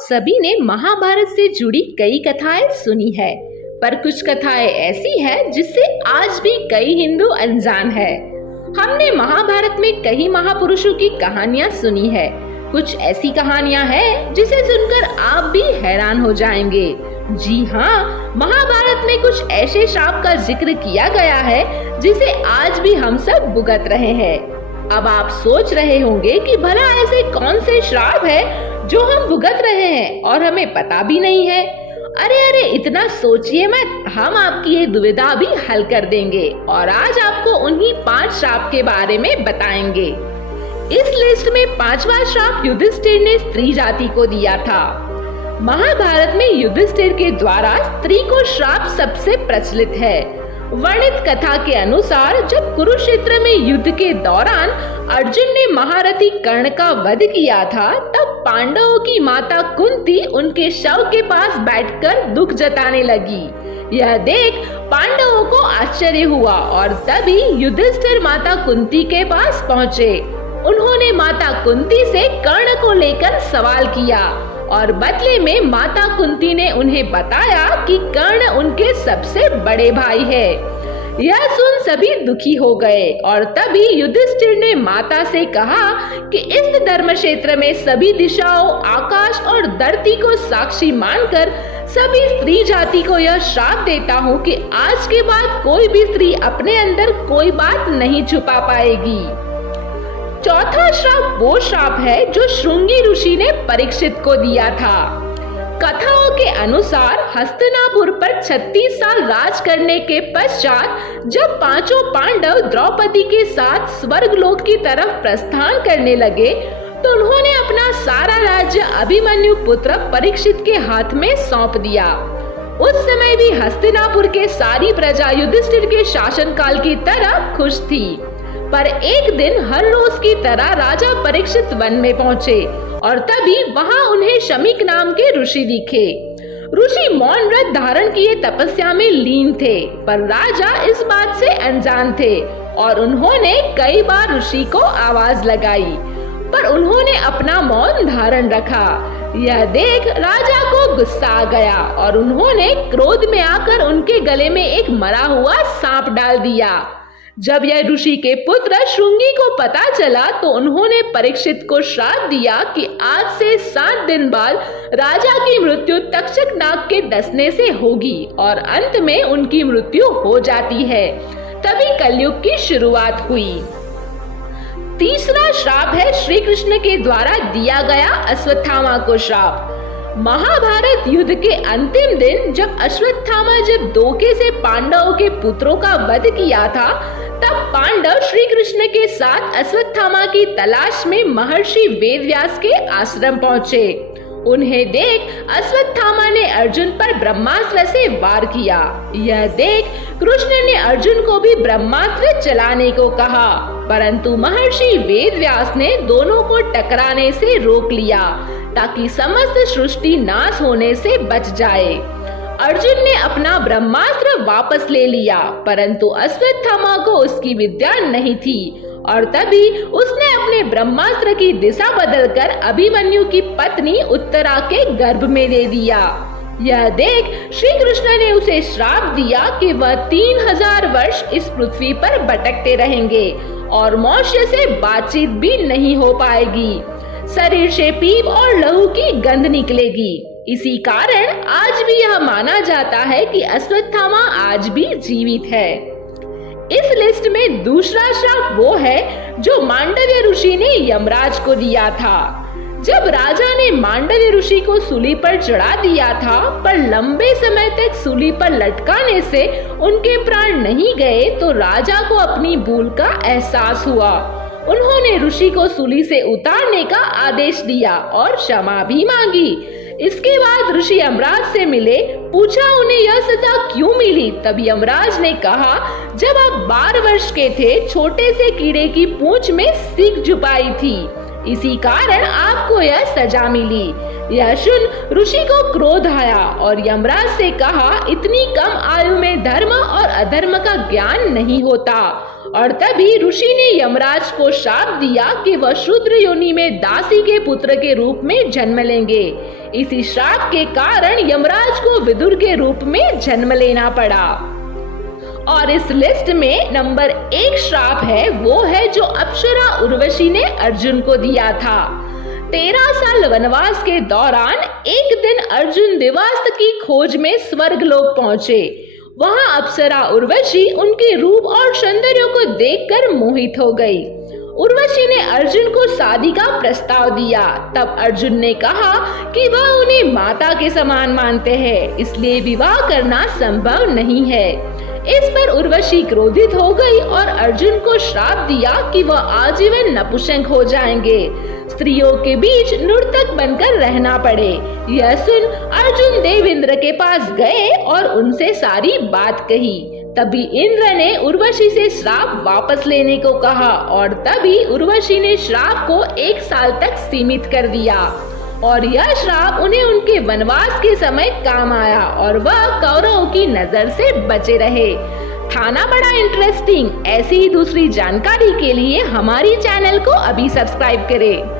सभी ने महाभारत से जुड़ी कई कथाएं सुनी है, पर कुछ कथाएं ऐसी हैं जिससे आज भी कई हिंदू अनजान है। हमने महाभारत में कई महापुरुषों की कहानियां सुनी है। कुछ ऐसी कहानियां हैं जिसे सुनकर आप भी हैरान हो जाएंगे। जी हाँ, महाभारत में कुछ ऐसे श्राप का जिक्र किया गया है जिसे आज भी हम सब भुगत रहे हैं। अब आप सोच रहे होंगे कि भला ऐसे कौन से श्राप है जो हम भुगत रहे हैं और हमें पता भी नहीं है। अरे इतना सोचिए मत, हम आपकी ये दुविधा भी हल कर देंगे और आज आपको उन्हीं 5 श्राप के बारे में बताएंगे। इस लिस्ट में 5वां श्राप युधिष्ठिर ने स्त्री जाति को दिया था। महाभारत में युधिष्ठिर के द्वारा स्त्री को श्राप सबसे प्रचलित है। वर्णित कथा के अनुसार जब कुरुक्षेत्र में युद्ध के दौरान अर्जुन ने महारथी कर्ण का वध किया था, तब पांडवों की माता कुंती उनके शव के पास बैठकर दुख जताने लगी। यह देख पांडवों को आश्चर्य हुआ और तभी युधिष्ठिर माता कुंती के पास पहुँचे। उन्होंने माता कुंती से कर्ण को लेकर सवाल किया और बदले में माता कुंती ने उन्हें बताया कि कर्ण उनके सबसे बड़े भाई है। यह सुन सभी दुखी हो गए और तभी युधिष्ठिर ने माता से कहा कि इस धर्म क्षेत्र में सभी दिशाओं, आकाश और धरती को साक्षी मानकर सभी स्त्री जाति को यह श्राप देता हूँ कि आज के बाद कोई भी स्त्री अपने अंदर कोई बात नहीं छुपा पाएगी। चौथा श्राप वो श्राप है जो श्रृंगी ऋषि ने परीक्षित को दिया था। कथाओं के अनुसार हस्तिनापुर पर 36 साल राज करने के पश्चात जब पांचों पांडव द्रौपदी के साथ स्वर्गलोक की तरफ प्रस्थान करने लगे, तो उन्होंने अपना सारा राज्य अभिमन्यु पुत्र परीक्षित के हाथ में सौंप दिया। उस समय भी हस्तिनापुर के सारी प्रजा युधिष्ठिर के शासनकाल की तरह खुश थी। पर एक दिन हर रोज की तरह राजा परीक्षित वन में पहुंचे और तभी वहां उन्हें शमीक नाम के ऋषि दिखे। ऋषि मौन व्रत धारण किए तपस्या में लीन थे, पर राजा इस बात से अनजान थे और उन्होंने कई बार ऋषि को आवाज लगाई, पर उन्होंने अपना मौन धारण रखा। यह देख राजा को गुस्सा आ गया और उन्होंने क्रोध में आकर उनके गले में एक मरा हुआ सांप डाल दिया। जब यह ऋषि के पुत्र श्रृंगी को पता चला तो उन्होंने परीक्षित को श्राप दिया कि आज से 7 दिन बाद राजा की मृत्यु तक्षक नाग के डसने से होगी और अंत में उनकी मृत्यु हो जाती है। तभी कलयुग की शुरुआत हुई। तीसरा श्राप है श्री कृष्ण के द्वारा दिया गया अश्वत्थामा को श्राप। महाभारत युद्ध के अंतिम दिन जब अश्वत्थामा धोखे से पांडवों के पुत्रों का वध किया था, तब पांडव श्री कृष्ण के साथ अश्वत्थामा की तलाश में महर्षि वेदव्यास के आश्रम पहुँचे। उन्हें देख अश्वत्थामा ने अर्जुन पर ब्रह्मास्त्र से वार किया। यह देख कृष्ण ने अर्जुन को भी ब्रह्मास्त्र चलाने को कहा, परंतु महर्षि वेदव्यास ने दोनों को टकराने से रोक लिया ताकि समस्त सृष्टि नाश होने से बच जाए। अर्जुन ने अपना ब्रह्मास्त्र वापस ले लिया, परंतु अश्वत्थामा को उसकी विद्या नहीं थी और तभी उसने अपने ब्रह्मास्त्र की दिशा बदलकर अभिमन्यु की पत्नी उत्तरा के गर्भ में दे दिया। यह देख श्री कृष्ण ने उसे श्राप दिया कि वह 3000 वर्ष इस पृथ्वी पर भटकते रहेंगे और मनुष्य से बातचीत भी नहीं हो पाएगी। शरीर से पीप और लहू की गंध निकलेगी। इसी कारण आज भी यह माना जाता है कि अश्वत्थामा आज भी जीवित है। इस लिस्ट में दूसरा श्राप वो है जो मांडव्य ऋषि ने यमराज को दिया था। जब राजा ने मांडव्य ऋषि को सूली पर चढ़ा दिया था, पर लंबे समय तक सूली पर लटकाने से उनके प्राण नहीं गए, तो राजा को अपनी भूल का एहसास हुआ। उन्होंने ऋषि को सूली से उतारने का आदेश दिया और क्षमा भी मांगी। इसके बाद ऋषि यमराज से मिले, पूछा उन्हें यह सजा क्यों मिली। तब यमराज ने कहा, जब आप 12 वर्ष के थे, छोटे से कीड़े की पूंछ में सींग छुपाई थी, इसी कारण आपको यह सजा मिली। यह सुन ऋषि को क्रोध आया और यमराज से कहा, इतनी कम आयु में धर्म और अधर्म का ज्ञान नहीं होता और तभी ऋषि ने यमराज को शाप दिया कि वह शूद्र योनि में दासी के पुत्र के रूप में जन्म लेंगे। इसी श्राप के कारण यमराज को विदुर के रूप में जन्म लेना पड़ा। और इस लिस्ट में नंबर 1 श्राप है, वो है जो अप्सरा उर्वशी ने अर्जुन को दिया था। 13 साल वनवास के दौरान एक दिन अर्जुन देवास्त्र की खोज में स्वर्गलोक पहुंचे। वहां अप्सरा उर्वशी उनके रूप और सौंदर्य को देखकर मोहित हो गई। उर्वशी ने अर्जुन को शादी का प्रस्ताव दिया। तब अर्जुन ने कहा कि वह उन्हें माता के समान मानते हैं, इसलिए विवाह करना संभव नहीं है। इस पर उर्वशी क्रोधित हो गई और अर्जुन को श्राप दिया कि वह आजीवन नपुंसक हो जाएंगे, स्त्रियों के बीच नर्तक बनकर रहना पड़े। यह सुन अर्जुन देवेंद्र के पास गए और उनसे सारी बात कही। तभी इंद्र ने उर्वशी से श्राप वापस लेने को कहा और तभी उर्वशी ने श्राप को 1 साल तक सीमित कर दिया और यह श्राप उन्हें उनके वनवास के समय काम आया और वह कौरवों की नजर से बचे रहे। था ना बड़ा इंटरेस्टिंग। ऐसी ही दूसरी जानकारी के लिए हमारी चैनल को अभी सब्सक्राइब करें।